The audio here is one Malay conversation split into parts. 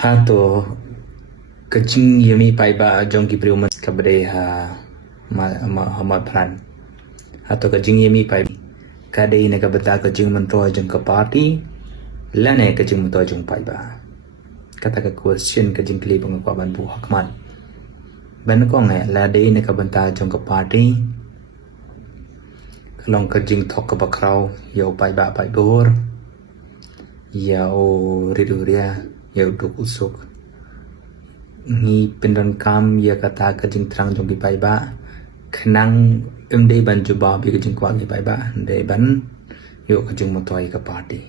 Hato ke jingiamih paitbah jong ki priuman kabade motphran hato ke jingiamih paitbah kade ne kabata ke jingmyntoi jong ke party lane ke jingmyntoi jong paitbah kata ke question ke jingkli bang ko ban bu hakman ban ko nge la de ne kabanta jong ke party long ke jing thok ke bakrau yo paitbah paitbor ya o riduria ya duk usuk ni pendon kam ya kata ke jing trang jong ki paitbah khnang emde ban juba bi ke jing kwa ki paitbah de ban yo ke jing motoi ke party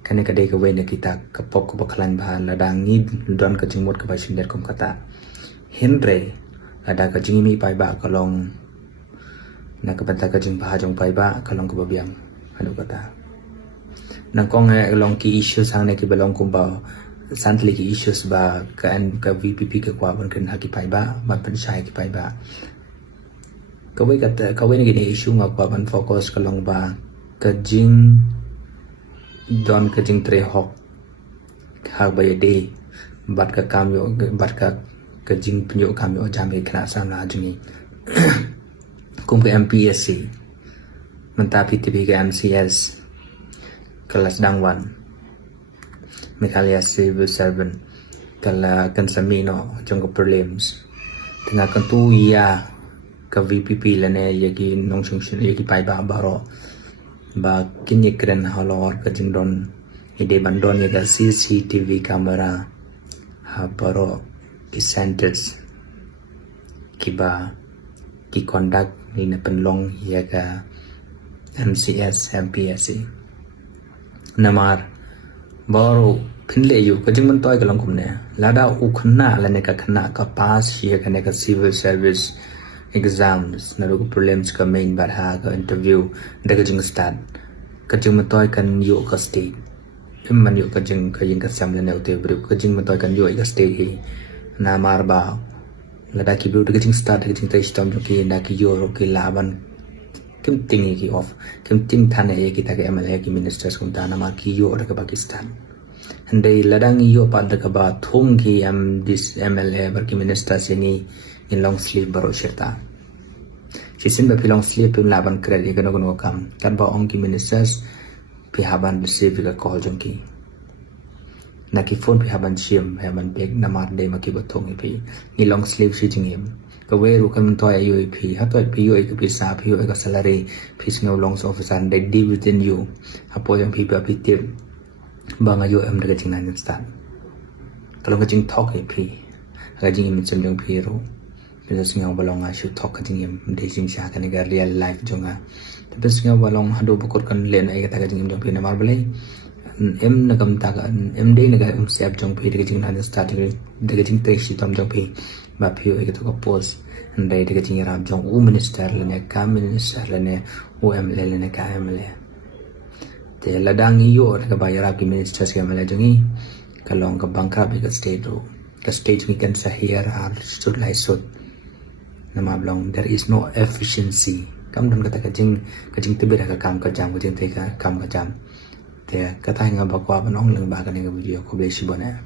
kane kade ke wene kita ke pop ke baklan ba ladang ni don ke jing mot ke ba sindet kom kata henre ada ke jing mi paitbah kalong na ke banta ke jing ba jong paitbah kalong ke babiam adu kata nang kong long ki issue sang ne ki belong kum ba santli ki issues ba kan ka VPP ke kwa ban kan haki paitbah ban panchai ki paitbah kawai kata kawai ne gini issue nga kwa ban focus kalong ba ka jing don ka jing tre hok hak ba de bat ka kam yo bat ka jing pinyo kam yo jam ke khna sa na jungi kum ke MPSC menta PTB ke MCS kelas dangwan MEGHALAYA civil servant kala kan samino jong prelims tengah kentu ya ke VPP lane yagi nong sung yagi paitbah baro ba kinye kren halor ke jingdon ide bandon ya CCTV kamera ha baro ki centers kiba ki conduct ni na penlong ya ka MCS MPSC namar baru pinle yu ke jingmyntoi ke langkum ne lada ukhna lane ka khna ka pass ye kane ka civil service exams na ru prelims ka main barha ka interview daga jing start ka jingmyntoi kan yu ka state imman yu ka jing ka sam ne ute bru ka jingmyntoi kan yu ka state hi namar ba lada ki bru daga jing start daga jing tai stom ki na ki yu ro ki laban kim ting ki off kim ting thane ye ki take MLA ki ministers kum ta nama ki yo daga Pakistan hande ladang yo pa daga ba thong ki this MLA bar ki ministers ni in long sleeve baro shirta shisin ba long sleeve pim laban credit gano gano kam kan ba ong ki ministers pi haban receive ka call jong ki na ki phone pi haban shim haban beg namar de ma ki ba thong pi ni long sleeve shi jingim kawai rukan toy UAP hato PO ka pisa PO ka salary pis no longs officer they deal within you hapo yang people apitip banga yo daga jingnan stan kalau ka jing talk pi ka jing min jong pi ro bisa singa balong asu talk ka jing de jing sha kan ga real life jonga tapi singa balong hado bukor kan len ai ka jing jong pi na mar balai em na kam ta ka em de na ga em sep jong pi daga jing nan start daga jing te shi tom jong pi ba pio e to ka post ndai daga jing ram jong minister lene ka minister lene MLA lene ka MLA te ladang yo daga ba yara ki minister ke MLA jongi kalong ka bangka be ka state ro ka state ni kan sa here are should like so nama blong there is no efficiency kam don kata ka jing tibira ka kam ka jam ka jing te ka kam ka jam te kata nga ba kwa banong lang ba ka ne video ko be si bona